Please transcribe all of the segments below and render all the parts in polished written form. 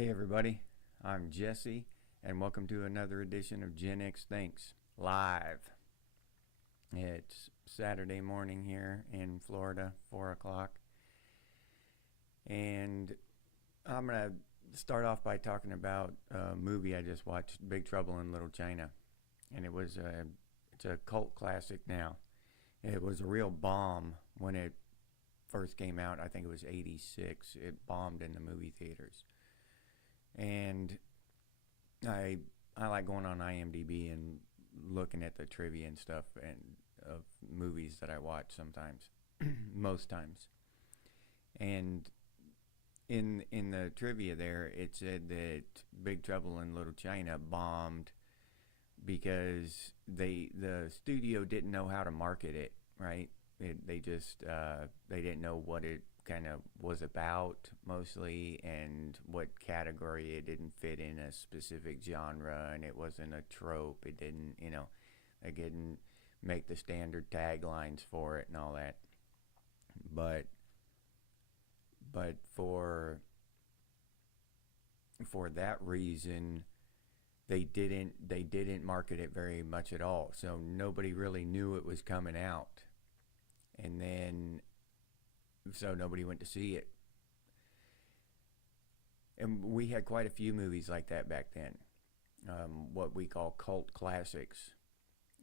Hey everybody, I'm Jesse, and welcome to another edition of Gen X Thinks Live. It's Saturday morning here in Florida, 4 o'clock, and I'm going to start off by talking about a movie I just watched, Big Trouble in Little China, and it's a cult classic now. It was a real bomb when it first came out. I think it was 86. It bombed in the movie theaters. And I like going on IMDb and looking at the trivia and stuff and of movies that I watch sometimes, most times. And in the trivia there, it said that Big Trouble in Little China bombed because the studio didn't know how to market it, right? They didn't know what it kind of was about mostly, and what category. It didn't fit in a specific genre, and it wasn't a trope. It didn't, they didn't make the standard taglines for it and all that. But for that reason, they didn't market it very much at all. So nobody really knew it was coming out, and then so nobody went to see it. And we had quite a few movies like that back then, what we call cult classics,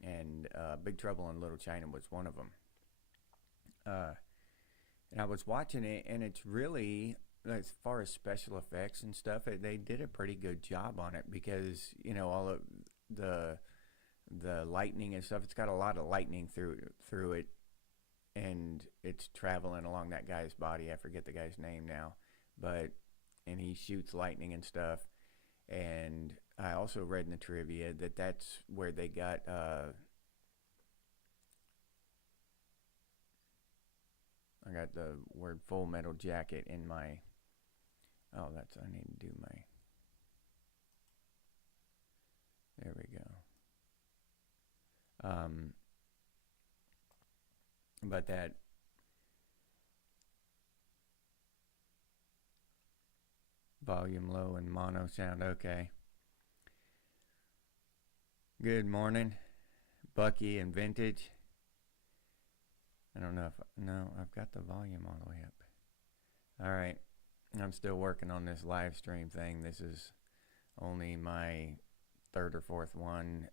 and Big Trouble in Little China was one of them. And I was watching it, and it's really, as far as special effects and stuff, they did a pretty good job on it, because all of the lightning and stuff. It's got a lot of lightning through it, and it's traveling along that guy's body. I forget the guy's name now, and he shoots lightning and stuff. And I also read in the trivia that that's where they got I got the word Full Metal Jacket in my, I need to do my, there we go. But that volume low and mono sound okay. Good morning, Bucky and Vintage. I don't know I've got the volume all the way up. All right, I'm still working on this live stream thing. This is only my third or fourth one.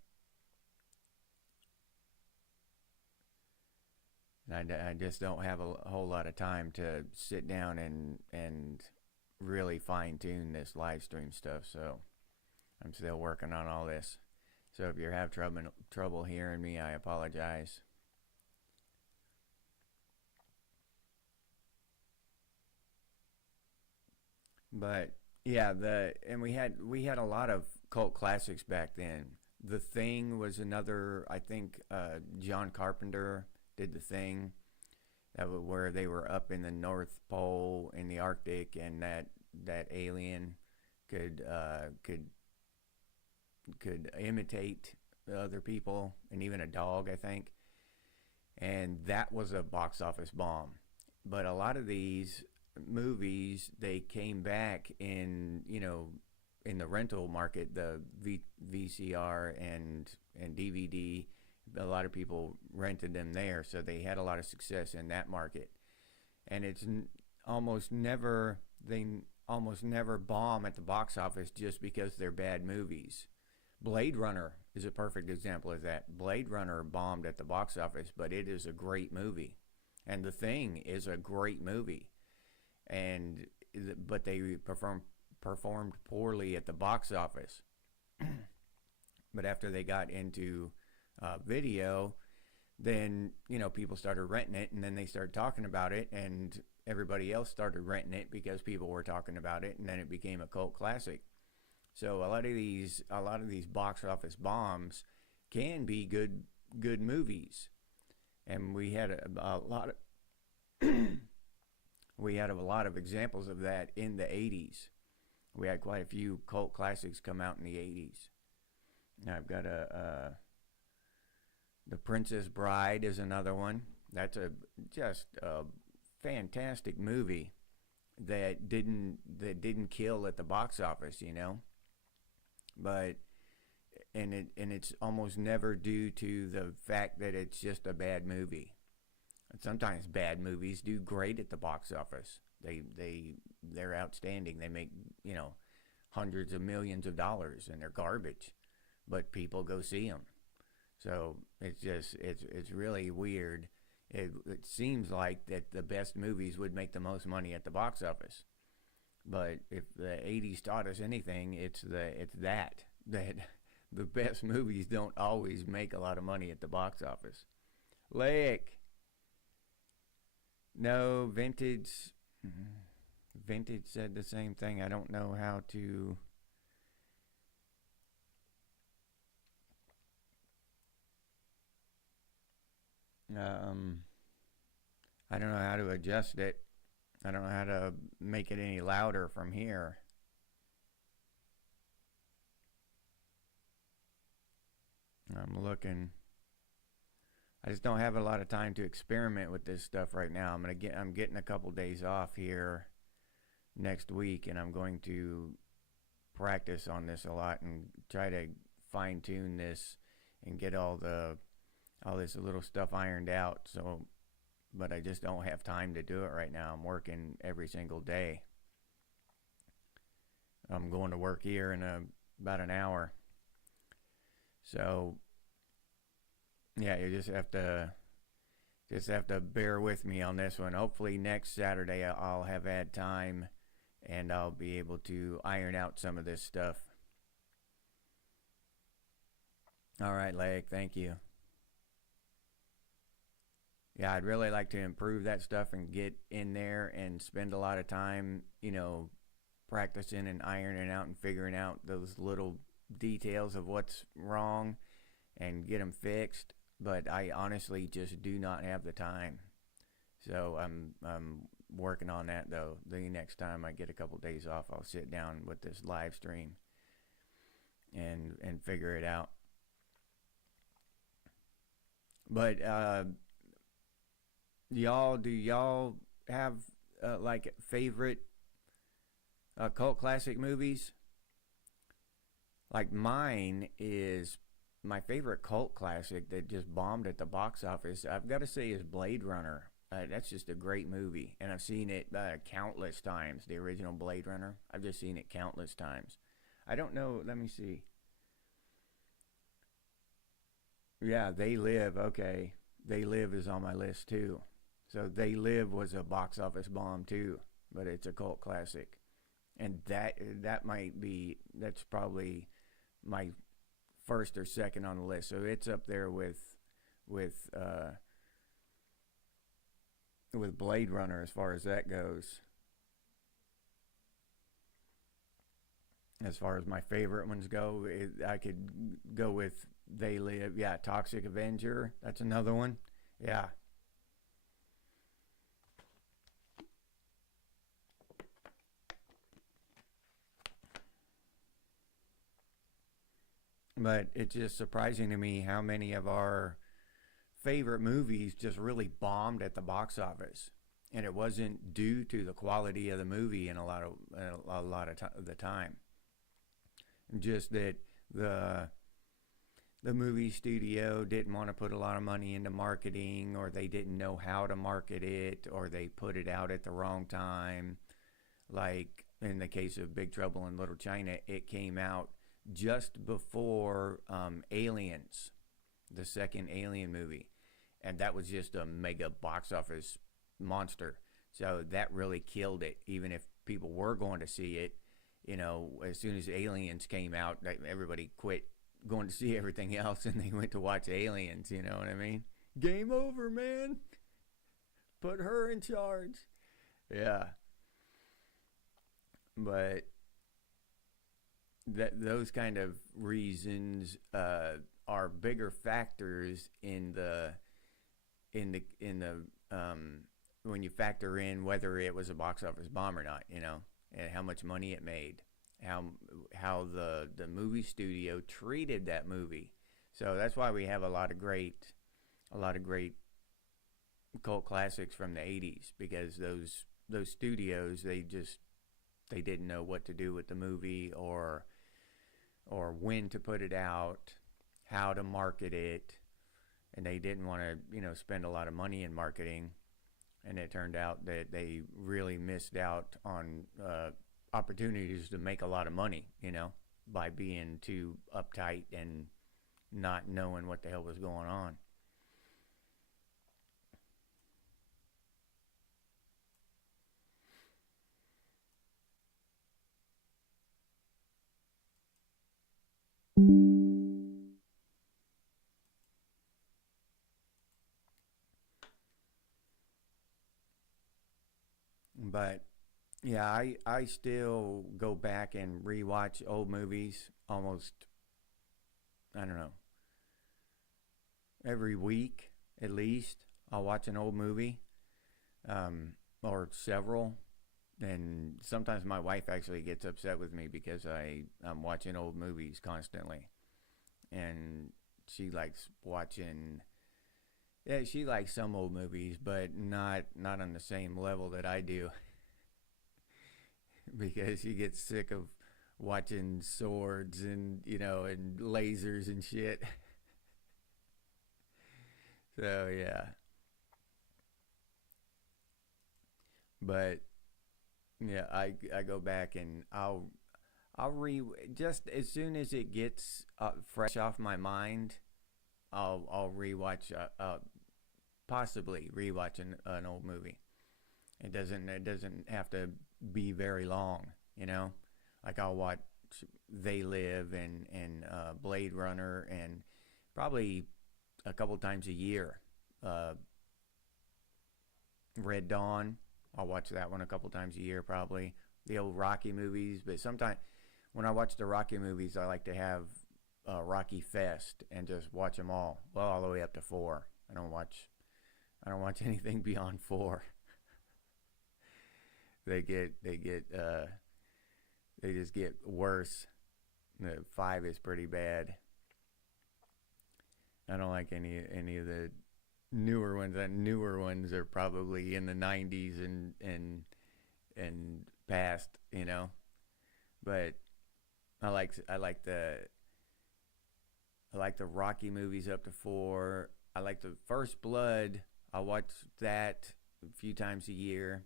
I just don't have a whole lot of time to sit down and really fine-tune this live stream stuff, so I'm still working on all this. So if you have trouble hearing me, I apologize. But yeah, we had a lot of cult classics back then. The Thing was another. I think John Carpenter did The Thing, where they were up in the North Pole in the Arctic, and that alien could imitate other people, and even a dog, I think. And that was a box office bomb. But a lot of these movies, they came back in the rental market, the VCR and DVD. A lot of people rented them there, so they had a lot of success in that market. And it's almost never bomb at the box office just because they're bad movies. Blade Runner is a perfect example of that. Blade Runner bombed at the box office, but it is a great movie. And The Thing is a great movie. But they performed poorly at the box office. But after they got into video, then people started renting it, and then they started talking about it, and everybody else started renting it because people were talking about it, and then it became a cult classic. So a lot of these box office bombs can be good movies, and we had a lot of we had a lot of examples of that in the 80s. We had quite a few cult classics come out in the 80s. Now I've got The Princess Bride is another one. That's just a fantastic movie. that didn't kill at the box office, you know. But and it's almost never due to the fact that it's just a bad movie. And sometimes bad movies do great at the box office. They're outstanding. They make, you know, hundreds of millions of dollars, and they're garbage, but people go see them. So it's really weird. It seems like that the best movies would make the most money at the box office. But if the '80s taught us anything, it's that the best movies don't always make a lot of money at the box office. Lake, no, vintage said the same thing. I don't know how to. Um, I don't know how to adjust it. I don't know how to make it any louder from here. I'm looking. I just don't have a lot of time to experiment with this stuff right now. I'm getting a couple days off here next week, and I'm going to practice on this a lot and try to fine tune this and get all this little stuff ironed out. So, but I just don't have time to do it right now. I'm working every single day. I'm going to work here in about an hour. So yeah, you just have to bear with me on this one. Hopefully next Saturday I'll have had time and I'll be able to iron out some of this stuff. All right, Leg, thank you. Yeah, I'd really like to improve that stuff and get in there and spend a lot of time, you know, practicing and ironing out and figuring out those little details of what's wrong and get them fixed. But I honestly just do not have the time. So I'm working on that though. The next time I get a couple days off, I'll sit down with this live stream and figure it out. But do y'all have like favorite cult classic movies? Like mine is my favorite cult classic that just bombed at the box office. I've got to say is Blade Runner. That's just a great movie, and I've seen it countless times. The original Blade Runner, I've just seen it countless times. I don't know. Let me see. Yeah, They Live. Okay, They Live is on my list too. So They Live was a box office bomb too, but it's a cult classic, and that's probably my first or second on the list. So it's up there with uh, with Blade Runner as far as that goes. As far as my favorite ones go, I could go with They Live. Yeah, Toxic Avenger. That's another one. Yeah, but it's just surprising to me how many of our favorite movies just really bombed at the box office, and it wasn't due to the quality of the movie in a lot of the time. Just that the the movie studio didn't want to put a lot of money into marketing, or they didn't know how to market it, or they put it out at the wrong time. Like in the case of Big Trouble in Little China, it came out just before Aliens, the second Alien movie, and that was just a mega box office monster. So that really killed it. Even if people were going to see it, as soon as Aliens came out, everybody quit going to see everything else and they went to watch Aliens. You know what I mean? Game over, man. Put her in charge. Yeah, but those kind of reasons are bigger factors in the when you factor in whether it was a box office bomb or not, and how much money it made, how the movie studio treated that movie. So that's why we have a lot of great cult classics from the 80s, because those studios, they didn't know what to do with the movie, or when to put it out, how to market it, and they didn't want to spend a lot of money in marketing. And it turned out that they really missed out on opportunities to make a lot of money, by being too uptight and not knowing what the hell was going on. But yeah, I still go back and rewatch old movies almost, I don't know, every week at least. I'll watch an old movie, or several. And sometimes my wife actually gets upset with me because I'm watching old movies constantly. And she likes watching, yeah, she likes some old movies, but not on the same level that I do. Because she gets sick of watching swords and and lasers and shit. So yeah, but yeah, I go back and I'll re just as soon as it gets fresh off my mind, I'll rewatch, possibly rewatch an old movie. It doesn't have to be very long, you know. Like I'll watch They Live and Blade Runner, and probably a couple times a year. Uh, Red Dawn, I'll watch that one a couple times a year probably. The old Rocky movies, but sometimes when I watch the Rocky movies, I like to have Rocky Fest and just watch them all the way up to four. I don't watch anything beyond four. They just get worse. The five is pretty bad. I don't like any of the newer ones. The newer ones are probably in the '90s and past, you know. But I like I like the I like the Rocky movies up to four. I like the First Blood. I watch that a few times a year.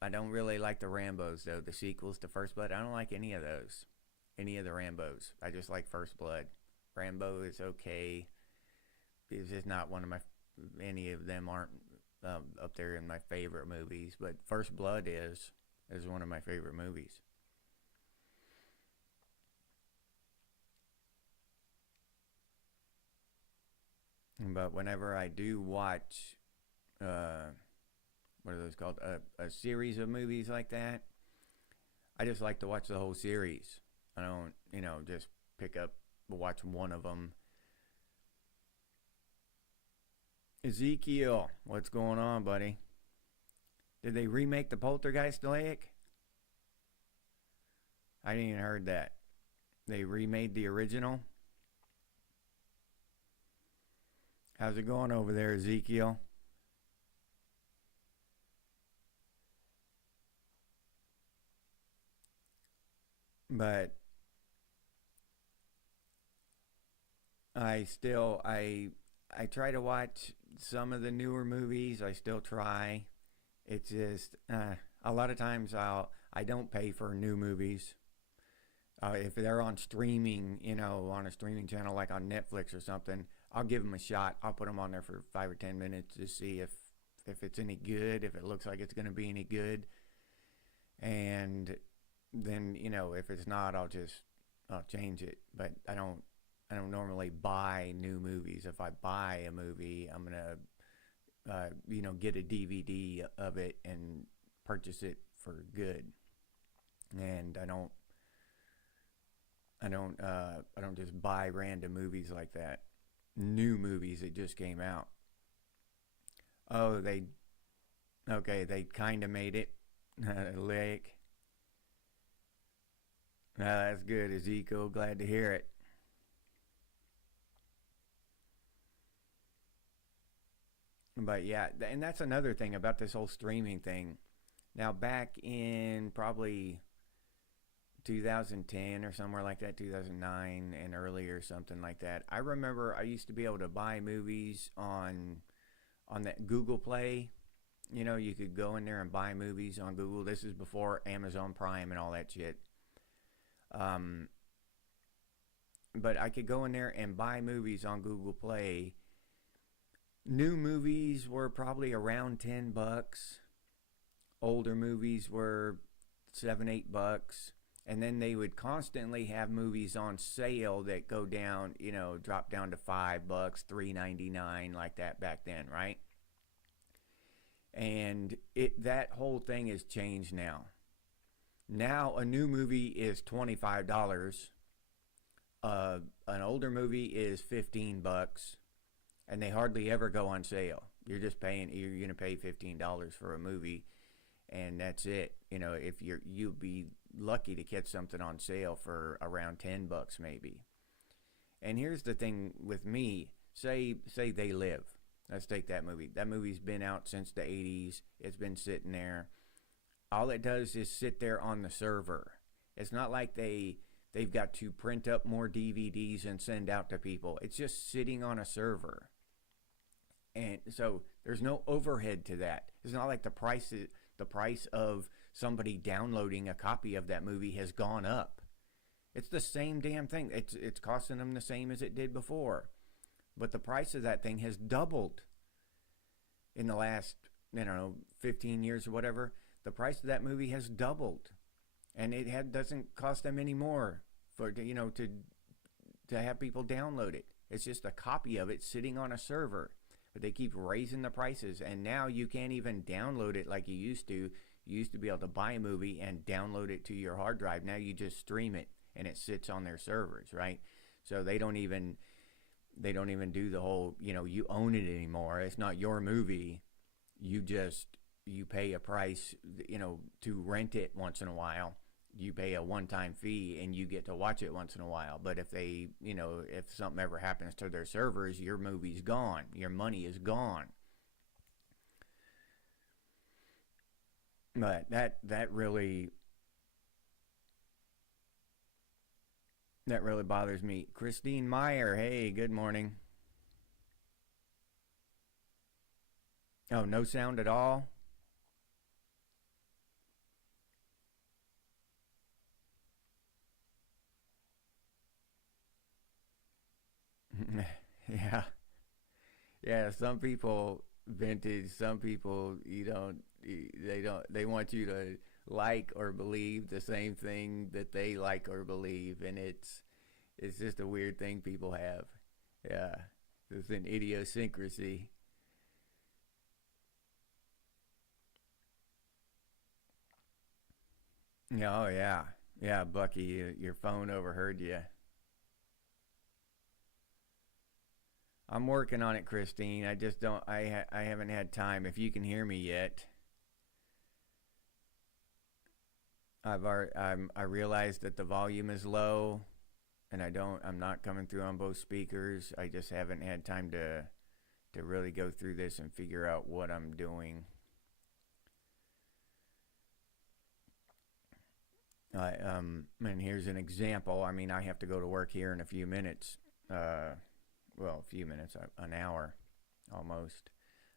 I don't really like the Rambos though. The sequels to First Blood. I don't like any of those. Any of the Rambos. I just like First Blood. Rambo is okay. It's just not one of my. Any of them aren't up there in my favorite movies. But First Blood is one of my favorite movies. But whenever I do watch, uh, what are those called? A series of movies like that. I just like to watch the whole series. I don't, just pick up, watch one of them. Ezekiel, what's going on, buddy? Did they remake the Poltergeist lake? I didn't even heard that. They remade the original. How's it going over there, Ezekiel? But I try to watch some of the newer movies. I still try. It's just a lot of times I don't pay for new movies. If they're on streaming, on a streaming channel like on Netflix or something, I'll give them a shot. I'll put them on there for 5 or 10 minutes to see if it's any good, if it looks like it's going to be any good, and then if it's not, I'll change it. But I don't normally buy new movies. If I buy a movie, I'm gonna get a DVD of it and purchase it for good. And I don't just buy random movies like that. New movies that just came out. Oh, they kind of made it. Lake. That's good, Ezekiel. Glad to hear it. But yeah, and that's another thing about this whole streaming thing. Now, back in probably 2010 or somewhere like that, 2009 and earlier, something like that. I remember I used to be able to buy movies on that Google Play. You know, you could go in there and buy movies on Google. This is before Amazon Prime and all that shit. Um, but I could go in there and buy movies on Google Play. New movies were probably around $10. Older movies were $7, $8. And then they would constantly have movies on sale that go down, you know, drop down to $5, $3.99, like that back then, right? And that whole thing has changed now. Now a new movie is $25. An older movie is $15, and they hardly ever go on sale. You're gonna pay $15 for a movie, and that's it. You know, if you'll be lucky to catch something on sale for around $10 maybe. And here's the thing with me. Say They Live. Let's take that movie. That movie's been out since the 80s. It's been sitting there. All it does is sit there on the server. It's not like they've got to print up more DVDs and send out to people. It's just sitting on a server. And so there's no overhead to that. It's not like the price of somebody downloading a copy of that movie has gone up. It's the same damn thing. It's costing them the same as it did before. But the price of that thing has doubled in the last, 15 years or whatever. The price of that movie has doubled. And it doesn't cost them any more to have people download it. It's just a copy of it sitting on a server. But they keep raising the prices, and now you can't even download it like you used to. You used to be able to buy a movie and download it to your hard drive. Now you just stream it, and it sits on their servers, right? So they don't even do the whole, you own it anymore. It's not your movie. You pay a price, to rent it once in a while. You pay a one-time fee and you get to watch it once in a while. But if if something ever happens to their servers, your movie's gone. Your money is gone. But that really bothers me. Christine Meyer, hey, good morning. Oh, no sound at all? Yeah. Yeah, some people vintage, some people they want you to like or believe the same thing that they like or believe, and it's just a weird thing people have. Yeah. It's an idiosyncrasy. Yeah, oh yeah. Yeah, Bucky, your phone overheard you. I'm working on it, Christine. I just don't. I haven't had time. If you can hear me yet, I realize that the volume is low, and I'm not coming through on both speakers. I just haven't had time to really go through this and figure out what I'm doing. And here's an example. I mean, I have to go to work here in a few minutes. Well, a few minutes, an hour almost.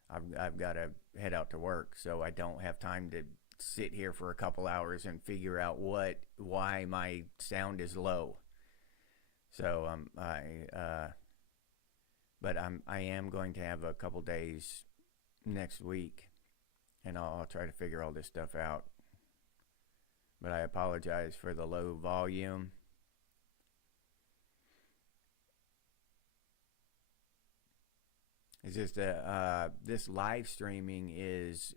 I've got to head out to work, so I don't have time to sit here for a couple hours and figure out why my sound is low. So but I am going to have a couple days next week, and I'll try to figure all this stuff out. But I apologize for the low volume. It's just this live streaming is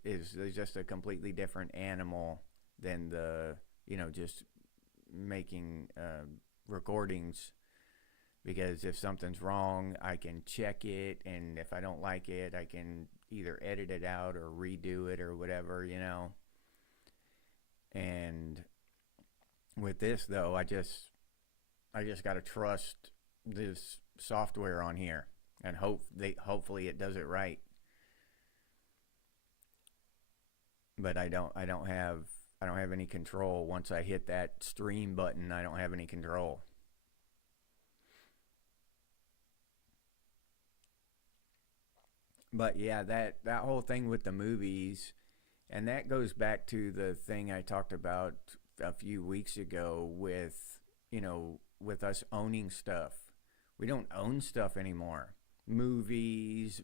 just a completely different animal than the just making recordings, because if something's wrong, I can check it, and if I don't like it, I can either edit it out or redo it or whatever, And with this though, I just got to trust this software on here and hopefully it does it right. but I don't have any control. Once I hit that stream button, I don't have any control. But yeah, that whole thing with the movies, and that goes back to the thing I talked about a few weeks ago with, with us owning stuff. We don't own stuff anymore. Movies,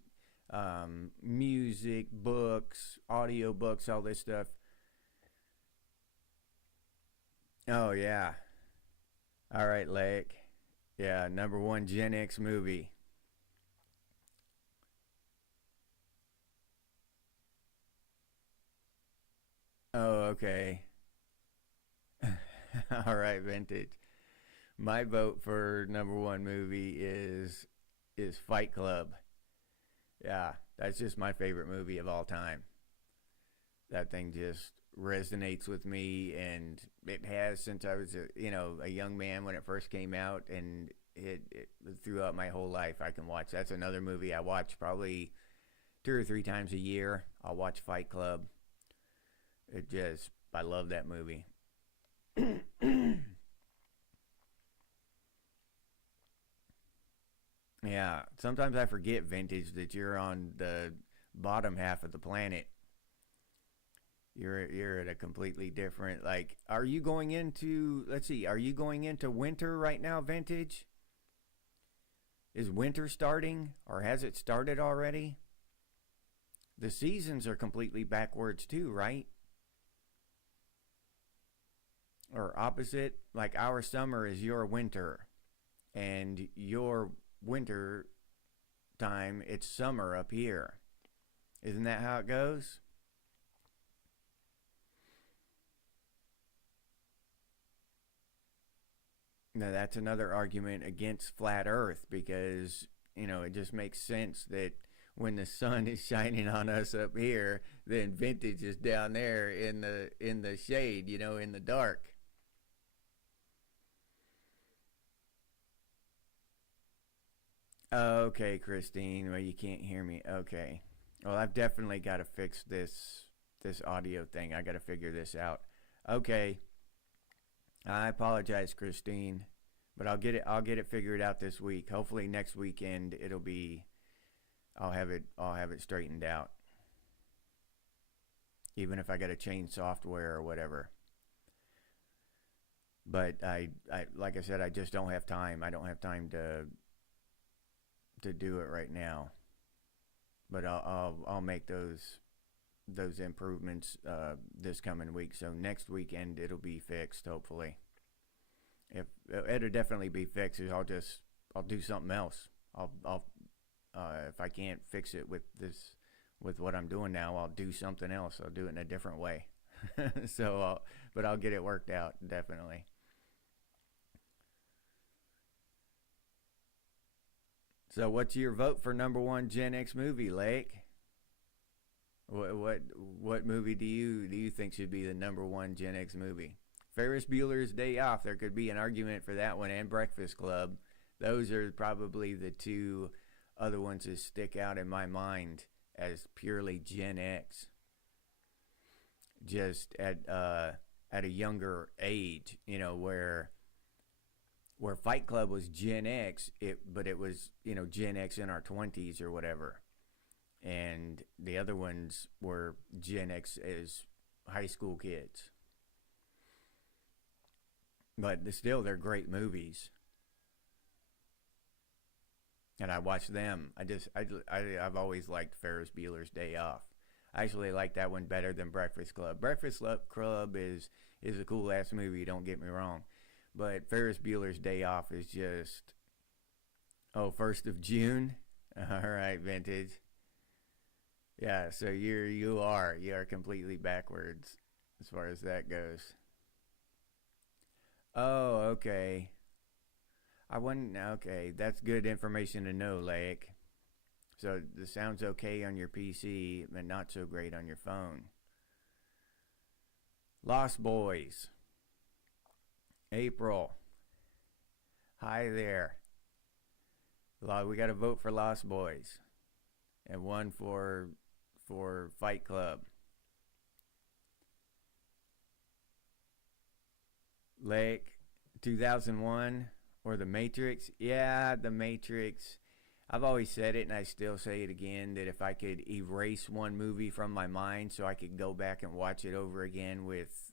music, books, audio books, all this stuff. Oh yeah. All right, Lake. Yeah, number one Gen X movie. Oh, okay. All right, vintage. My vote for number one movie is Fight Club. Yeah, that's just my favorite movie of all time. That thing just resonates with me, and it has since I was a young man when it first came out, and it throughout my whole life I can watch. That's another movie I watch probably 2 or 3 times a year. I'll watch Fight Club. I love that movie. Yeah, sometimes I forget vintage that you're on the bottom half of the planet. You're at a completely different, like, are you going into, let's see, are you going into winter right now, vintage? Is winter starting, or has it started already? The seasons are completely backwards too, right? Or opposite, like our summer is your winter, and your winter time, it's summer up here. Isn't that how it goes? Now that's another argument against flat Earth, because it just makes sense that when the sun is shining on us up here, then vintage is down there in the shade, in the dark. Okay, Christine. Well, you can't hear me. Okay. Well, I've definitely got to fix this audio thing. I got to figure this out. Okay. I apologize, Christine, but I'll get it figured out this week. Hopefully next weekend I'll have it straightened out. Even if I got to change software or whatever. But I like I said, I just don't have time. I don't have time to do it right now. But I'll make those improvements this coming week. So next weekend it'll be fixed, hopefully. If it'll definitely be fixed, I'll do something else. I'll if I can't fix it with what I'm doing now, I'll do something else. I'll do it in a different way. But I'll get it worked out definitely. So what's your vote for number one Gen X movie, Lake? What movie do you think should be the number one Gen X movie? Ferris Bueller's Day Off. There could be an argument for that one, and Breakfast Club. Those are probably the two other ones that stick out in my mind as purely Gen X. Just at a younger age, where Fight Club was Gen X, but it was Gen X in our 20s or whatever, and the other ones were Gen X as high school kids. But still, they're great movies, and I watch them. I've always liked Ferris Bueller's Day Off. I actually like that one better than Breakfast Club. Breakfast Club is a cool ass movie. Don't get me wrong, but Ferris Bueller's Day Off is just, oh, 1st of June. All right, vintage. Yeah, so you are completely backwards as far as that goes. Oh, okay. I wouldn't. Okay, that's good information to know, Lake. So the sound's okay on your PC, but not so great on your phone. Lost Boys. April. Hi there. We got to vote for Lost Boys, and one for Fight Club. like 2001 or The Matrix. Yeah, The Matrix. I've always said it, and I still say it again, that if I could erase one movie from my mind so I could go back and watch it over again with,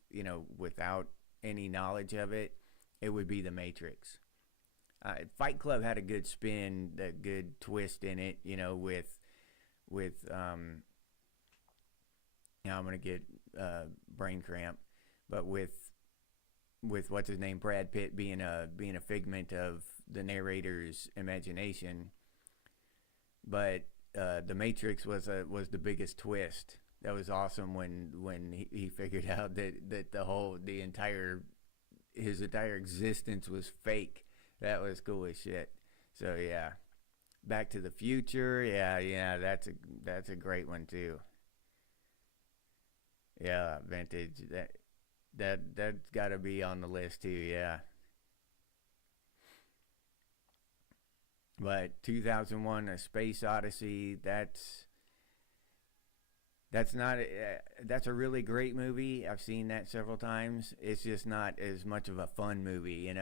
without any knowledge of it, it would be The Matrix. Fight Club had a good spin, a good twist in it, with I'm gonna get brain cramp, but with what's his name, Brad Pitt being a figment of the narrator's imagination. But The Matrix was the biggest twist. That was awesome when he figured out that his entire existence was fake. That was cool as shit. So yeah, Back to the Future. Yeah, that's a great one too. Yeah, vintage. That's got to be on the list too. Yeah, but 2001: A Space Odyssey. That's not. That's a really great movie. I've seen that several times. It's just not as much of a fun movie,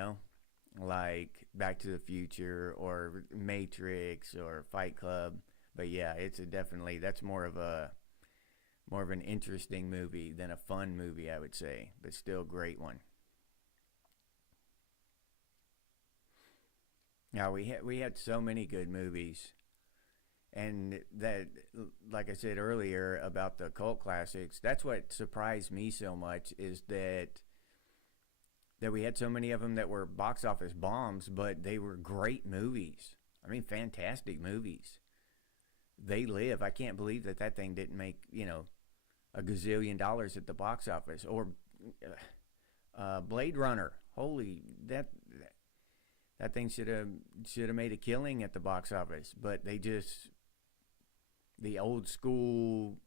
like Back to the Future or Matrix or Fight Club. But yeah, it's definitely that's more of an interesting movie than a fun movie, I would say, but still a great one. Now we had so many good movies, and that, like I said earlier about the cult classics, that's what surprised me so much is that we had so many of them that were box office bombs, but they were great movies. I mean, fantastic movies. They Live. I can't believe that thing didn't make a gazillion dollars at the box office. Or Blade Runner. Holy, that thing should have made a killing at the box office, but the old school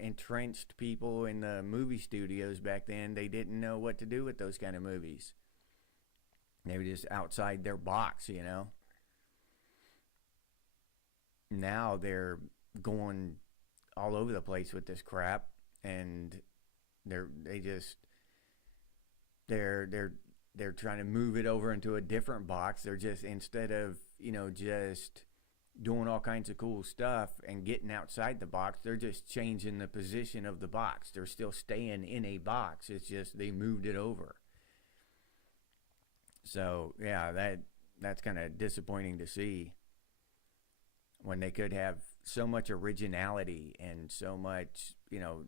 entrenched people in the movie studios back then, they didn't know what to do with those kind of movies. They were just outside their box. Now they're going all over the place with this crap, and they just they're trying to move it over into a different box. They're just, instead of just doing all kinds of cool stuff and getting outside the box, they're just changing the position of the box. They're still staying in a box. It's just they moved it over. So yeah, that's kind of disappointing to see, when they could have so much originality and so much,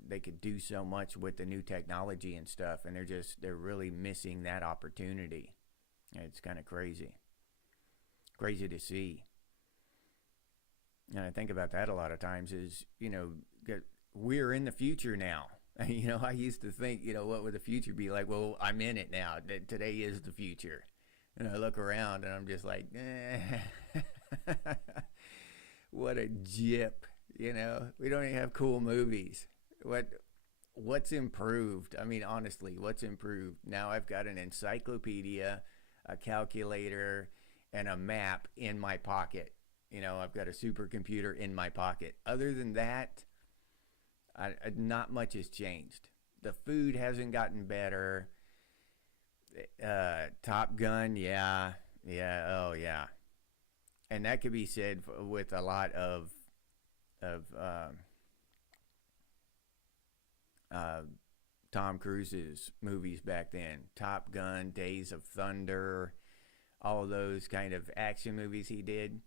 they could do so much with the new technology and stuff, and they're really missing that opportunity. It's kind of crazy to see. And I think about that a lot of times is, we're in the future now. I used to think, what would the future be like? Well, I'm in it now. Today is the future. And I look around and I'm just like, what a jip, We don't even have cool movies. What's improved? I mean, honestly, what's improved? Now I've got an encyclopedia, a calculator, and a map in my pocket. I've got a supercomputer in my pocket. Other than that, not much has changed. The food hasn't gotten better. Top Gun, yeah, oh yeah. And that could be said with a lot of Tom Cruise's movies back then. Top Gun, Days of Thunder, all of those kind of action movies he did.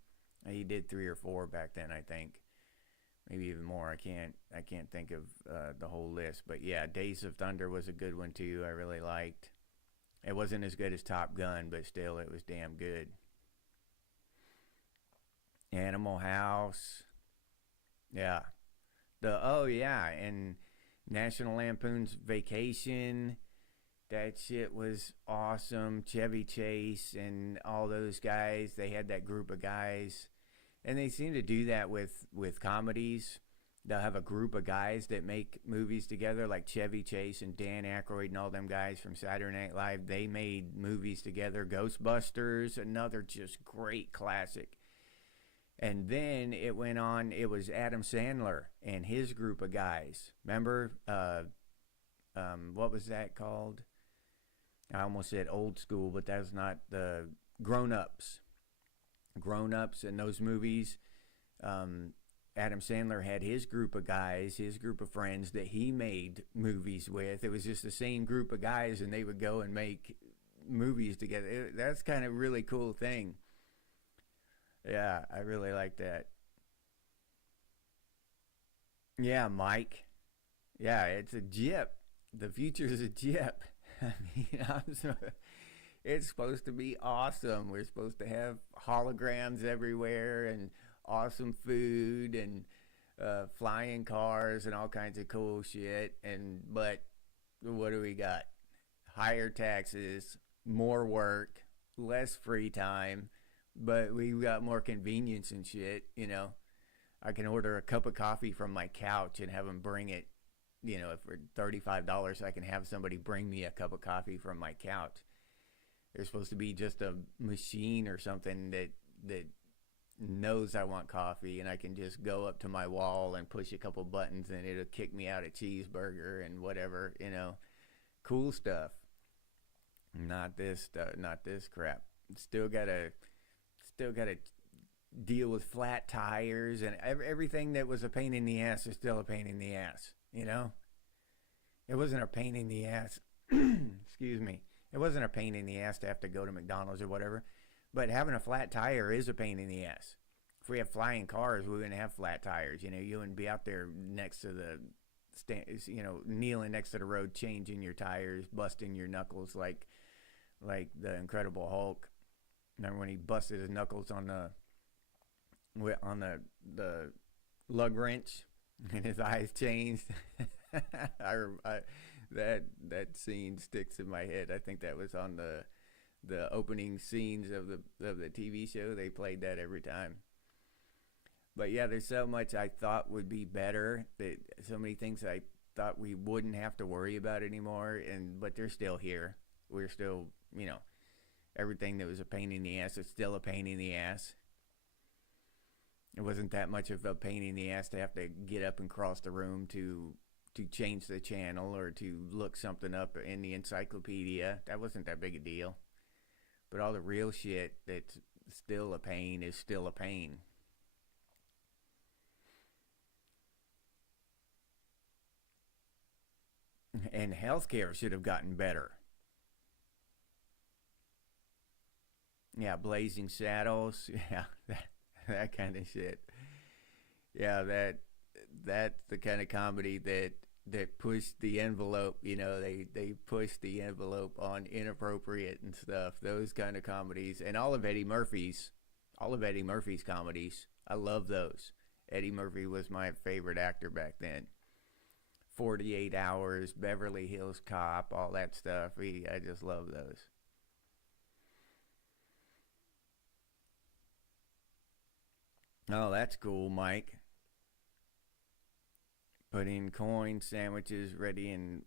He did 3 or 4 back then, I think. Maybe even more. I can't think of the whole list. But yeah, Days of Thunder was a good one too. I really liked. It wasn't as good as Top Gun, but still it was damn good. Animal House. Yeah. And National Lampoon's Vacation. That shit was awesome. Chevy Chase and all those guys. They had that group of guys. And they seem to do that with comedies. They'll have a group of guys that make movies together, like Chevy Chase and Dan Aykroyd and all them guys from Saturday Night Live. They made movies together. Ghostbusters, another just great classic. And then it went on, it was Adam Sandler and his group of guys. Remember, what was that called? I almost said old school, but that's not the grown ups. Grown ups in those movies. Um, Adam Sandler had his group of guys, his group of friends that he made movies with. It was just the same group of guys, and they would go and make movies together. That's kind of really cool thing. Yeah, I really like that. Yeah, Mike. Yeah, it's a Jip. The future is a Jip. I mean, it's supposed to be awesome. We're supposed to have holograms everywhere and awesome food and flying cars and all kinds of cool shit. And but what do we got? Higher taxes, more work, less free time, but we got more convenience and shit. I can order a cup of coffee from my couch and have them bring it. If for $35, I can have somebody bring me a cup of coffee from my couch. There's supposed to be just a machine or something that knows I want coffee, and I can just go up to my wall and push a couple buttons, and it'll kick me out a cheeseburger and whatever. Cool stuff. Not this stuff. Not this crap. Still gotta deal with flat tires and everything that was a pain in the ass is still a pain in the ass. It wasn't a pain in the ass. Excuse me. It wasn't a pain in the ass to have to go to McDonald's or whatever, but having a flat tire is a pain in the ass. If we have flying cars, we wouldn't have flat tires. You wouldn't be out there next to the kneeling next to the road, changing your tires, busting your knuckles like the Incredible Hulk. Remember when he busted his knuckles on the lug wrench and his eyes changed? I that scene sticks in my head. I think that was on the opening scenes of the TV show. They played that every time. But yeah, there's so much I thought would be better, that so many things I thought we wouldn't have to worry about anymore, but they're still here. We're still, everything that was a pain in the ass is still a pain in the ass. It wasn't that much of a pain in the ass to have to get up and cross the room to change the channel or to look something up in the encyclopedia. That wasn't that big a deal. But all the real shit that's still a pain is still a pain. And healthcare should have gotten better. Yeah, Blazing Saddles. Yeah, that kind of shit. Yeah, that's the kind of comedy that pushed the envelope. They pushed the envelope on inappropriate and stuff. Those kind of comedies, and all of Eddie Murphy's comedies. I love those. Eddie Murphy was my favorite actor back then. 48 Hours, Beverly Hills Cop, all that stuff. I just love those. Oh, that's cool, Mike. Put in coin sandwiches ready in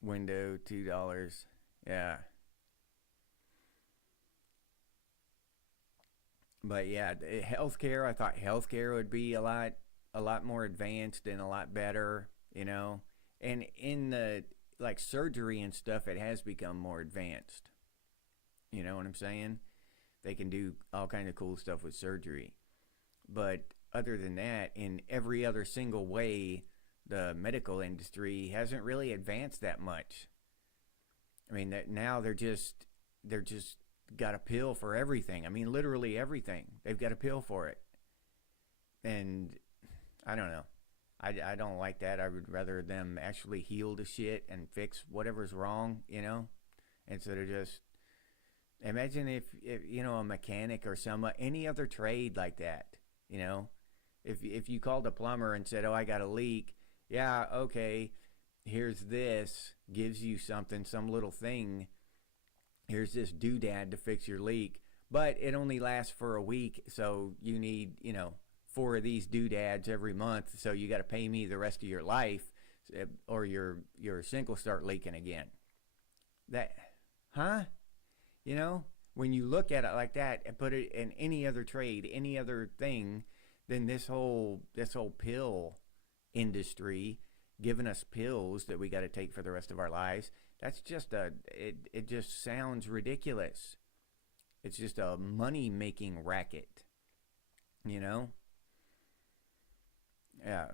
window, $2. Yeah. But yeah, healthcare. I thought healthcare would be a lot more advanced and a lot better. And in the like surgery and stuff, it has become more advanced. You know what I'm saying? They can do all kind of cool stuff with surgery. But other than that, in every other single way, the medical industry hasn't really advanced that much. I mean, that now they're just got a pill for everything. I mean, literally everything. They've got a pill for it. And I don't know. I don't like that. I would rather them actually heal the shit and fix whatever's wrong, instead of just imagine if a mechanic or any other trade like that, you know, if you called a plumber and said, "Oh, I got a leak," yeah, okay, here's this, gives you something, some little thing. Here's this doodad to fix your leak, but it only lasts for a week, so you need, four of these doodads every month, so you got to pay me the rest of your life, or your sink will start leaking again. That, huh? When you look at it like that and put it in any other trade, any other thing, then this whole pill industry giving us pills that we got to take for the rest of our lives. That's just it just sounds ridiculous. It's just a money making racket, you know? Yeah,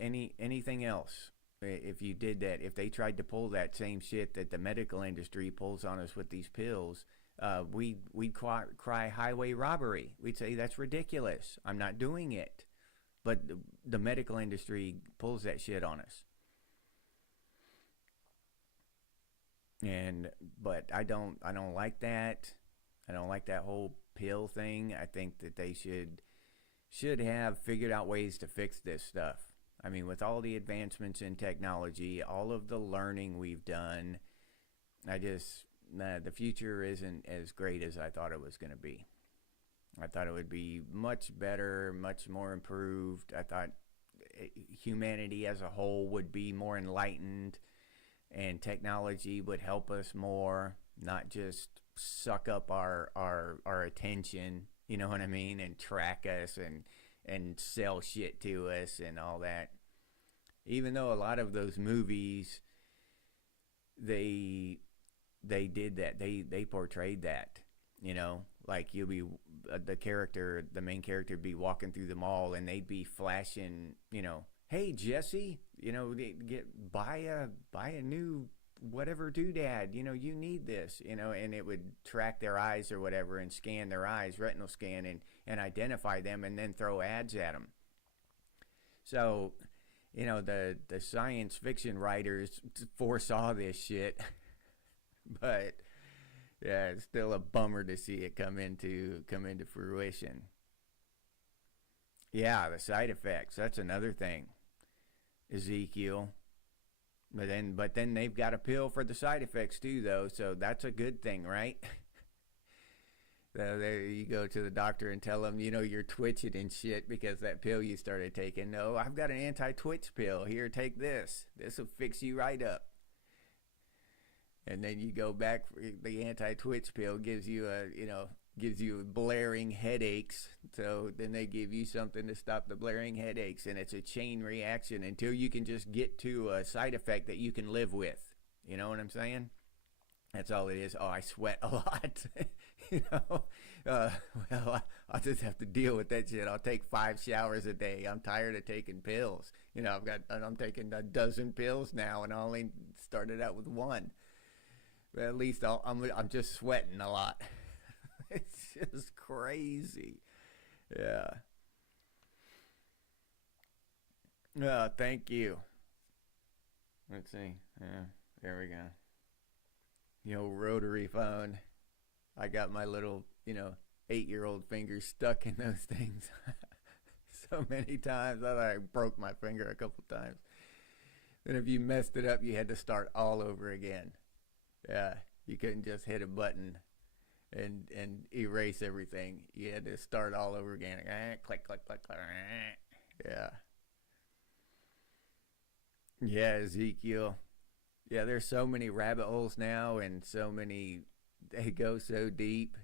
anything else? If you did that, if they tried to pull that same shit that the medical industry pulls on us with these pills, we'd cry highway robbery. We'd say that's ridiculous. I'm not doing it. But the medical industry pulls that shit on us. But I don't like that. I don't like that whole pill thing. I think that they should have figured out ways to fix this stuff. I mean, with all the advancements in technology, all of the learning we've done, the future isn't as great as I thought it was going to be. I thought it would be much better, much more improved. I thought humanity as a whole would be more enlightened, and technology would help us more, not just suck up our attention, you know what I mean, and track us and sell shit to us and all that. Even though a lot of those movies, they did that, they portrayed that, you know, like you'll be the main character would be walking through the mall and they'd be flashing, you know, hey Jesse, you know, buy a new whatever doodad, you know, you need this, you know, and it would track their eyes or whatever and scan their eyes, retinal scan, and identify them and then throw ads at them. So, you know, the science fiction writers foresaw this shit, but yeah, it's still a bummer to see it come into fruition. Yeah, the side effects, that's another thing, Ezekiel. But then they've got a pill for the side effects too, though, so that's a good thing, right? So there you go to the doctor and tell them, you know, you're twitching and shit because that pill you started taking. No, I've got an anti-twitch pill. Here, take this. This will fix you right up. And then you go back. The anti-twitch pill gives you blaring headaches. So then they give you something to stop the blaring headaches, and it's a chain reaction until you can just get to a side effect that you can live with. You know what I'm saying? That's all it is. Oh, I sweat a lot. You know, well, I'll just have to deal with that shit. I'll take 5 showers a day. I'm tired of taking pills. You know, I'm taking a dozen pills now, and I only started out with one. But at least I'm just sweating a lot. It's just crazy. Yeah. Thank you. Let's see. Yeah, there we go. The old rotary phone. I got my little, 8-year-old fingers stuck in those things so many times. I thought I broke my finger a couple times. Then if you messed it up, you had to start all over again. Yeah, you couldn't just hit a button and erase everything. You had to start all over again. Click, click, click, click. Yeah. Yeah, Ezekiel. Yeah, there's so many rabbit holes now, and they go so deep.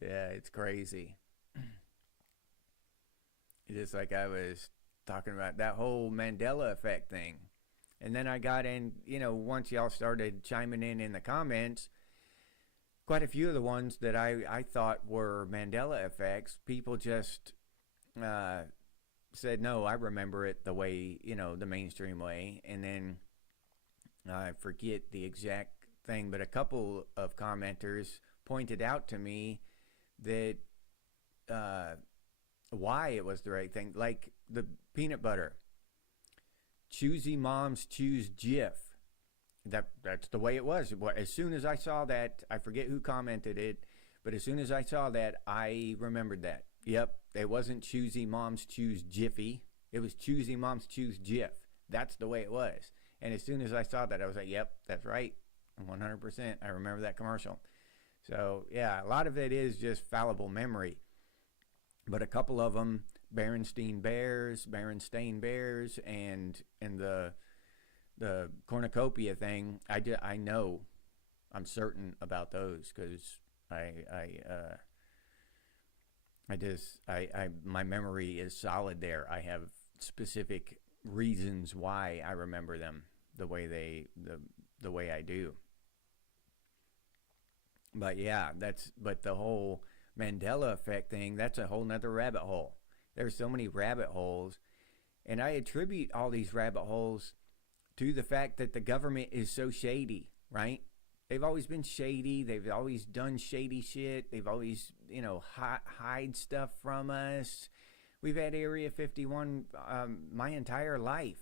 Yeah, it's crazy. Just like I was talking about that whole Mandela effect thing. And then I got in, once y'all started chiming in the comments, quite a few of the ones that I thought were Mandela effects, people just said, no, I remember it the way, the mainstream way. And then I forget the exact thing, but a couple of commenters pointed out to me that why it was the right thing, like the peanut butter. Choosy moms choose Jif. That's the way it was. As soon as I saw that, I forget who commented it, but as soon as I saw that, I remembered that. Yep, it wasn't choosy moms choose Jiffy. It was choosy moms choose Jif. That's the way it was. And as soon as I saw that, I was like, yep, that's right. 100%. I remember that commercial. So, yeah, a lot of it is just fallible memory. But a couple of them, Berenstain Bears, and the cornucopia thing, I know, I'm certain about those because my memory is solid there. I have specific reasons why I remember them the way the way I do. But yeah, but the whole Mandela effect thing, that's a whole nother rabbit hole. There's so many rabbit holes, and I attribute all these rabbit holes to the fact that the government is so shady, right? They've always been shady. They've always done shady shit. They've always, hide stuff from us. We've had Area 51 my entire life.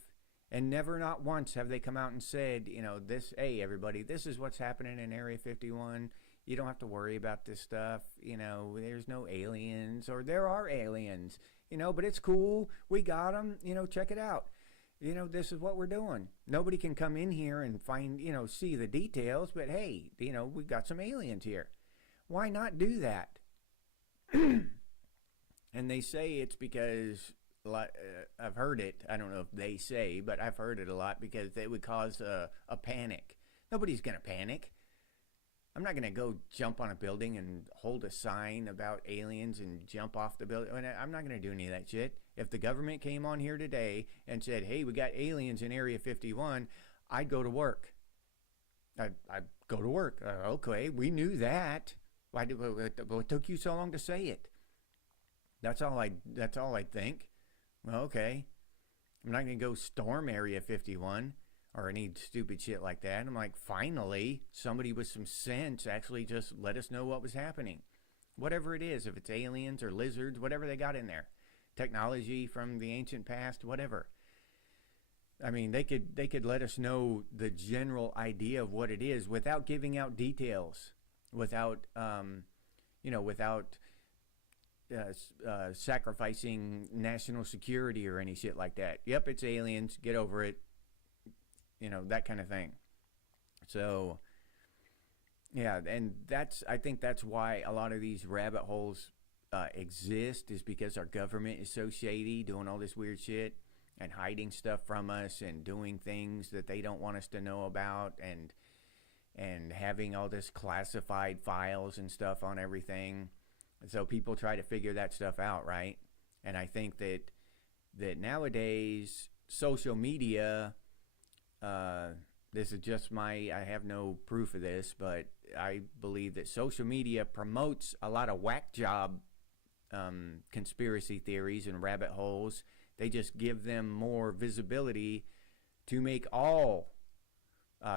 And never, not once, have they come out and said, this, hey, everybody, this is what's happening in Area 51. You don't have to worry about this stuff. There's no aliens, or there are aliens, but it's cool. We got them. Check it out. This is what we're doing. Nobody can come in here and find, see the details, but hey, we've got some aliens here. Why not do that? And they say it's because, I've heard it, I don't know if they say, but I've heard it a lot, because it would cause a panic. Nobody's going to panic. I'm not going to go jump on a building and hold a sign about aliens and jump off the building. I'm not going to do any of that shit. If the government came on here today and said, hey, we got aliens in Area 51, I'd go to work. I'd go to work. Okay, we knew that. What took you so long to say it? That's all I think. Well, okay. I'm not going to go storm Area 51 or any stupid shit like that. I'm like, finally, somebody with some sense actually just let us know what was happening. Whatever it is, if it's aliens or lizards, whatever they got in there. Technology from the ancient past, whatever. I mean, they could let us know the general idea of what it is without giving out details, without sacrificing national security or any shit like that. Yep, it's aliens. Get over it. That kind of thing. So, yeah, and I think that's why a lot of these rabbit holes exist, is because our government is so shady, doing all this weird shit and hiding stuff from us and doing things that they don't want us to know about, and having all this classified files and stuff on everything. So people try to figure that stuff out, right? And I think that nowadays social media, this is just I have no proof of this, but I believe that social media promotes a lot of whack job conspiracy theories and rabbit holes. They just give them more visibility to make all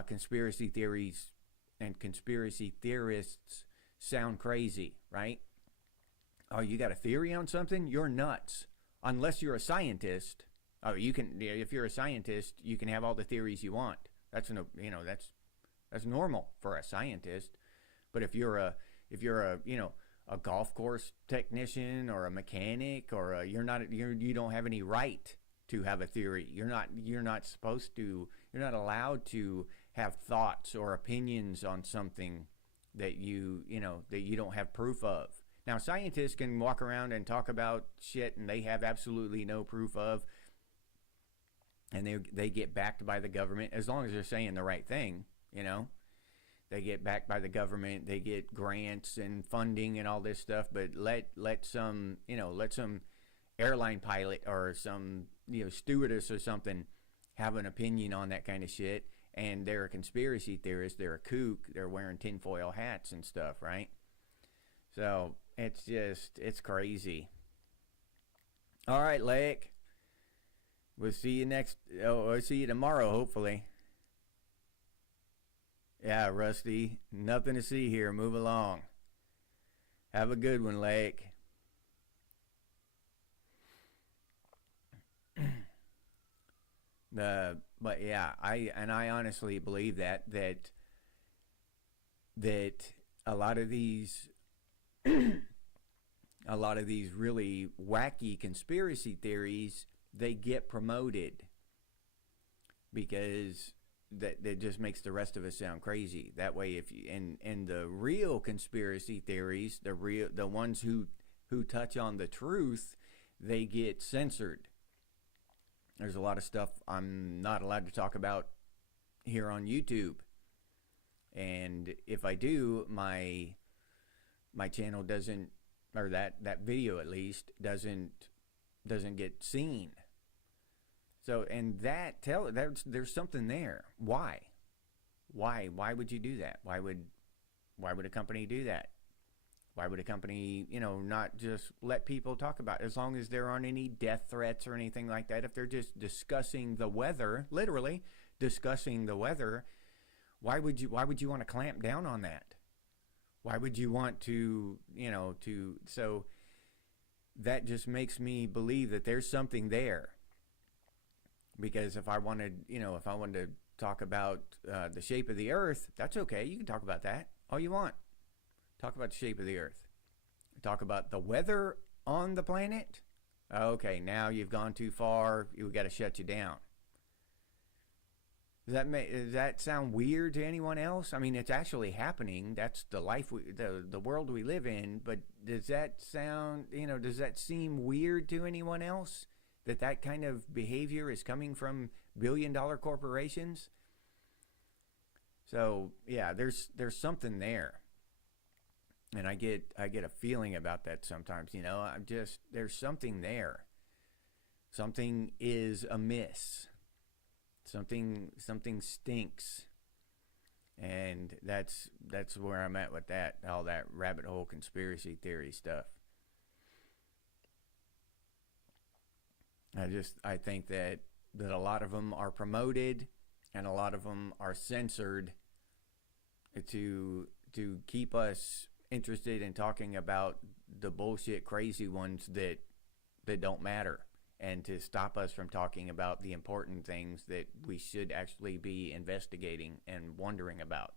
conspiracy theories and conspiracy theorists sound crazy, right? Oh, you got a theory on something? You're nuts. Unless you're a scientist. Oh, if you're a scientist, you can have all the theories you want. That's normal for a scientist. But if you're a golf course technician or a mechanic, or you don't have any right to have a theory. You're not allowed to have thoughts or opinions on something that you don't have proof of. Now, scientists can walk around and talk about shit and they have absolutely no proof of, and they get backed by the government as long as they're saying the right thing, They get backed by the government, they get grants and funding and all this stuff, but let some airline pilot or some stewardess or something have an opinion on that kind of shit, and they're a conspiracy theorist, they're a kook, they're wearing tinfoil hats and stuff, right? So it's crazy. All right, Lake. We'll see you tomorrow, hopefully. Yeah, Rusty. Nothing to see here. Move along. Have a good one, Lake. But yeah, I honestly believe that a lot of these really wacky conspiracy theories, they get promoted because that just makes the rest of us sound crazy. That way, if you and the real conspiracy theories, the ones who touch on the truth, they get censored. There's a lot of stuff I'm not allowed to talk about here on YouTube, and if I do, my channel doesn't, or that video at least doesn't get seen. So, and there's something there. Why? Why would you do that? Why would a company do that? Why would a company, not just let people talk about it, as long as there aren't any death threats or anything like that? If they're just discussing the weather, literally discussing the weather, why would you want to clamp down on that? Why would you want to, so that just makes me believe that there's something there. Because if I wanted to talk about the shape of the earth, that's okay. You can talk about that all you want. Talk about the shape of the earth. Talk about the weather on the planet. Okay, now you've gone too far. We've got to shut you down. Does that sound weird to anyone else? I mean, it's actually happening. That's the life, the world we live in. But does that seem weird to anyone else? That kind of behavior is coming from billion-dollar corporations? So yeah, there's something there, and I get a feeling about that sometimes. There's something there. Something is amiss. Something stinks, and that's where I'm at with that, all that rabbit hole conspiracy theory stuff. I think that a lot of them are promoted, and a lot of them are censored to keep us interested in talking about the bullshit crazy ones that don't matter, and to stop us from talking about the important things that we should actually be investigating and wondering about.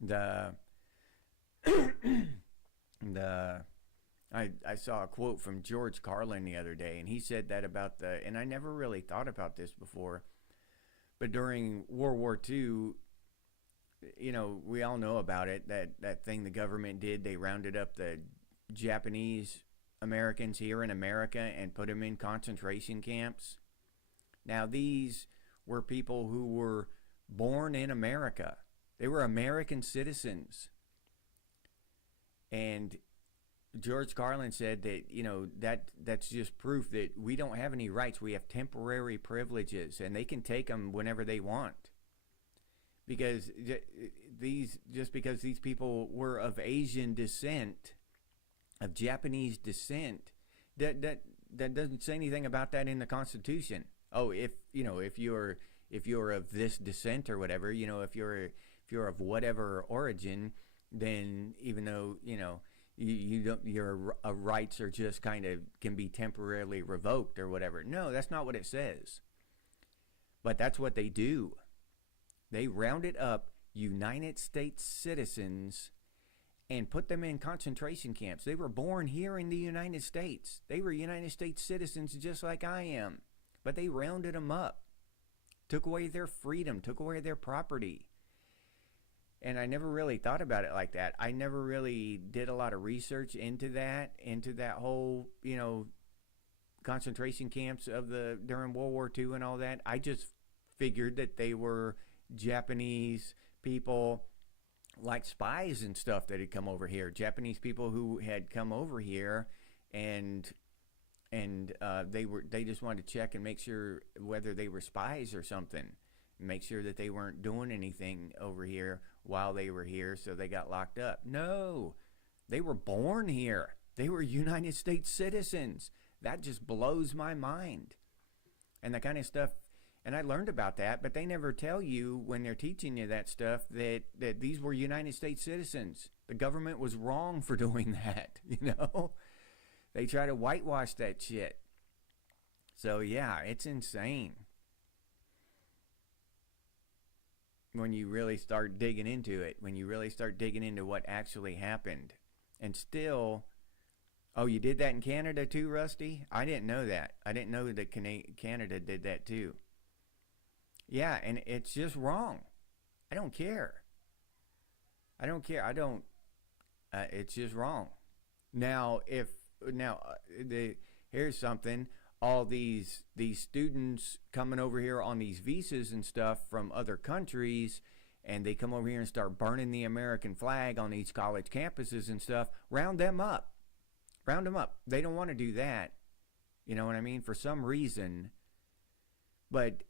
the the I saw a quote from George Carlin the other day, and he said that about and I never really thought about this before, but during World War II, we all know about it, that thing the government did. They rounded up the Japanese Americans here in America and put them in concentration camps. Now, these were people who were born in America. They were American citizens. And George Carlin said that, that's just proof that we don't have any rights. We have temporary privileges, and they can take them whenever they want. Because because these people were of Asian descent, of Japanese descent, that doesn't say anything about that in the Constitution. Oh, if you're of this descent or whatever, if you're of whatever origin, then even though you don't, your rights are just kind of can be temporarily revoked or whatever. No, that's not what it says. But that's what they do. They rounded up United States citizens and put them in concentration camps. They were born here in the United States. They were United States citizens just like I am. But they rounded them up, took away their freedom, took away their property. And I never really thought about it like that. I never really did a lot of research into that whole, concentration camps during World War II and all that. I just figured that they were Japanese people, like spies and stuff, that had come over here. Japanese people who had come over here, and they just wanted to check and make sure whether they were spies or something, make sure that they weren't doing anything over here while they were here, so they got locked up. No, they were born here. They were United States citizens. That just blows my mind. And the kind of stuff, and I learned about that, but they never tell you when they're teaching you that stuff that these were United States citizens. The government was wrong for doing that, They try to whitewash that shit. So yeah, it's insane when you really start digging into it, when you really start digging into what actually happened. And still, oh, you did that in Canada too, Rusty? I didn't know that. I didn't know that Canada did that too. Yeah, and it's just wrong. I don't care. It's just wrong. Now, here's something. All these students coming over here on these visas and stuff from other countries, and they come over here and start burning the American flag on these college campuses and stuff, round them up. Round them up. They don't want to do that. You know what I mean? For some reason. But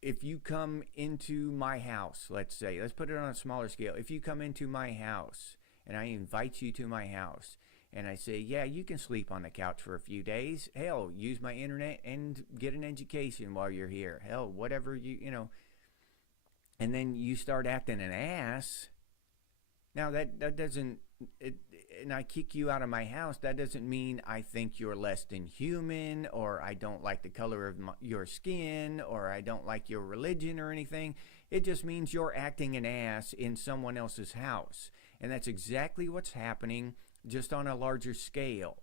if you come into my house, let's say, let's put it on a smaller scale. If you come into my house and I invite you to my house and I say, yeah, you can sleep on the couch for a few days. Hell, use my internet and get an education while you're here. Hell, whatever you know. And then you start acting an ass. Now that doesn't, and I kick you out of my house, that doesn't mean I think you're less than human, or I don't like the color of your skin, or I don't like your religion or anything. It just means you're acting an ass in someone else's house. And that's exactly what's happening, just on a larger scale.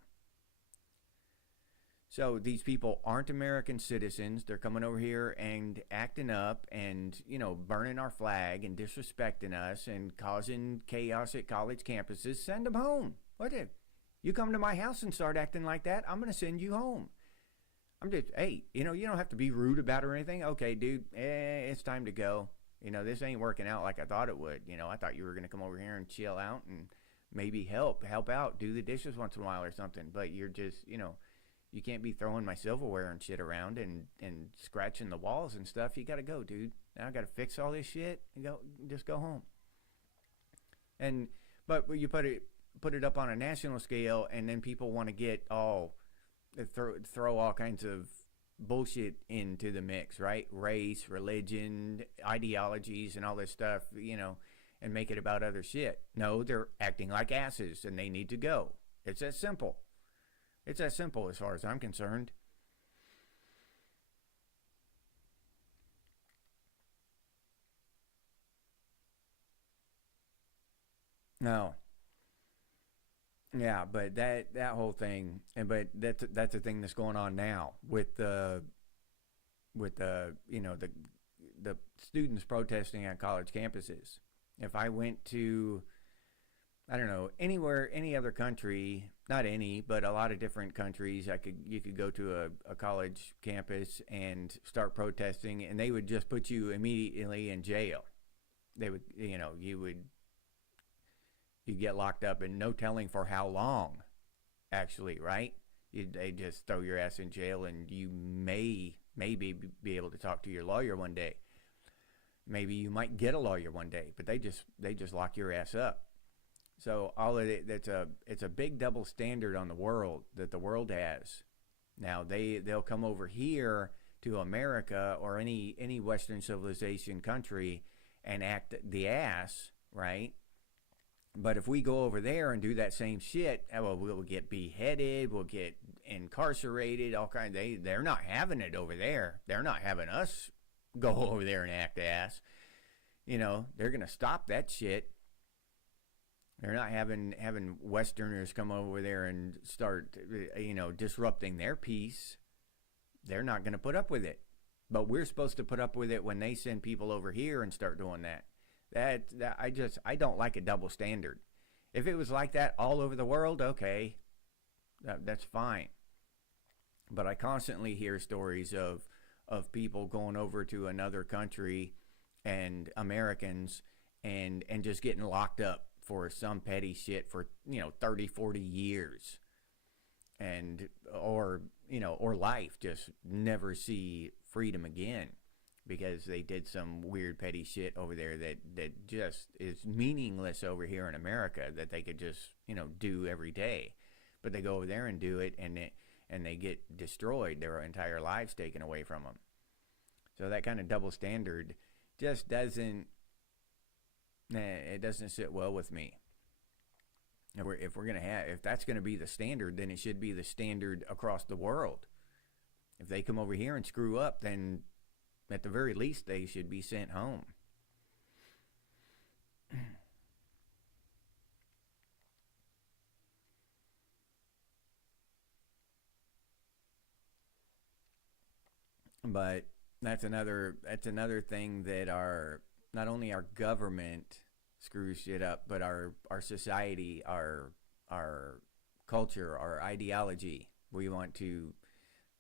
So these people aren't American citizens. They're coming over here and acting up and, you know, burning our flag and disrespecting us and causing chaos at college campuses. Send them home. What if you come to my house and start acting like that? I'm going to send you home. I'm just, hey, you know, you don't have to be rude about it or anything. Okay, dude, it's time to go. You know, this ain't working out like I thought it would. You know, I thought you were going to come over here and chill out and maybe help out, do the dishes once in a while or something. But you're just, you know, you can't be throwing my silverware and shit around and scratching the walls and stuff. You got to go, dude. Now I got to fix all this shit and just go home. But you put it up on a national scale, and then people want to get throw all kinds of bullshit into the mix, right? Race, religion, ideologies, and all this stuff, you know, and make it about other shit. No, they're acting like asses, and they need to go. It's that simple. It's that simple as far as I'm concerned. No. Yeah, but that whole thing, but that's the thing that's going on now with the you know, the students protesting on college campuses. If I went to, I don't know, anywhere, any other country, not any, but a lot of different countries, you could go to a college campus and start protesting, and they would just put you immediately in jail. They would, you know, you get locked up, and no telling for how long, actually, right? They just throw your ass in jail, and you maybe be able to talk to your lawyer one day. Maybe you might get a lawyer one day, but they just lock your ass up. So all of it, it's a big double standard on the world that the world has. Now they'll come over here to America or any Western civilization country and act the ass, right? But if we go over there and do that same shit, well, we'll get beheaded, we'll get incarcerated, all kinds. They're not having it over there. They're not having us go over there and act ass. You know, they're gonna stop that shit. They're not having Westerners come over there and start, you know, disrupting their peace. They're not going to put up with it. But we're supposed to put up with it when they send people over here and start doing that. I don't like a double standard. If it was like that all over the world, okay, that's fine. But I constantly hear stories of people going over to another country and Americans and just getting locked up for some petty shit for, you know, 30, 40 years. And, or life, just never see freedom again because they did some weird petty shit over there that just is meaningless over here in America that they could just, you know, do every day. But they go over there and do it, and they get destroyed, their entire lives taken away from them. So that kind of double standard just doesn't sit well with me. If that's gonna be the standard, then it should be the standard across the world. If they come over here and screw up, then at the very least they should be sent home. But that's another thing that not only our government screws shit up, but our society, our culture, our ideology. We want to,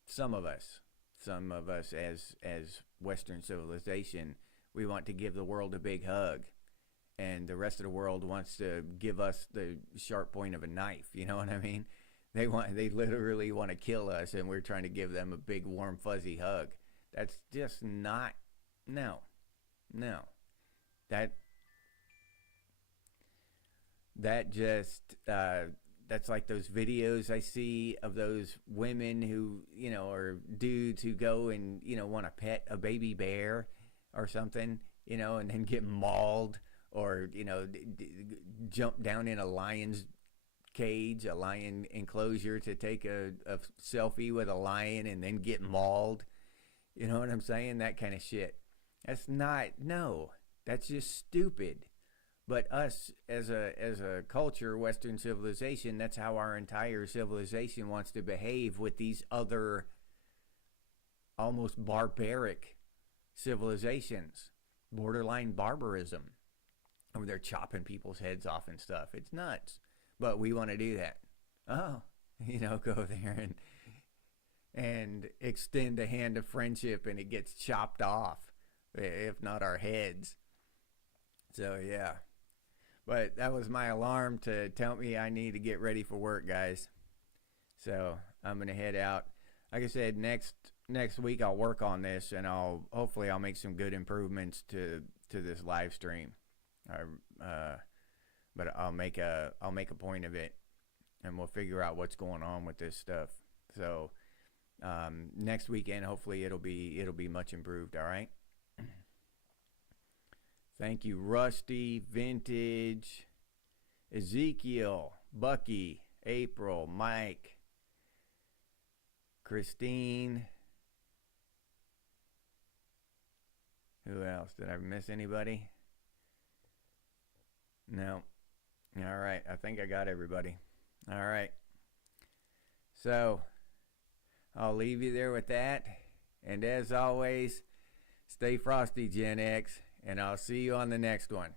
some of us as Western civilization, we want to give the world a big hug. and the rest of the world wants to give us the sharp point of a knife. You know what I mean? They literally want to kill us, and we're trying to give them a big warm fuzzy hug. That's just not. No, no. That that just that's like those videos I see of those women who, or dudes who go and, want to pet a baby bear or something, and then get mauled, or, jump down in a lion's cage, a lion enclosure, to take a selfie with a lion and then get mauled. You know what I'm saying? That kind of shit. That's not, no, that's just stupid. But us as a culture, Western civilization, that's how our entire civilization wants to behave with these other almost barbaric civilizations, borderline barbarism, where they're chopping people's heads off and stuff. It's nuts. But we want to do that. Oh, go there and extend a hand of friendship, and it gets chopped off, if not our heads. So yeah. But that was my alarm to tell me I need to get ready for work, guys. So I'm gonna head out. Like I said, next week I'll work on this, and hopefully I'll make some good improvements to this live stream. But I'll make a point of it, and we'll figure out what's going on with this stuff. So next weekend, hopefully it'll be much improved. All right. Thank you, Rusty, Vintage, Ezekiel, Bucky, April, Mike, Christine. Who else? Did I miss anybody? No. All right. I think I got everybody. All right. So I'll leave you there with that. And as always, stay frosty, Gen X. And I'll see you on the next one.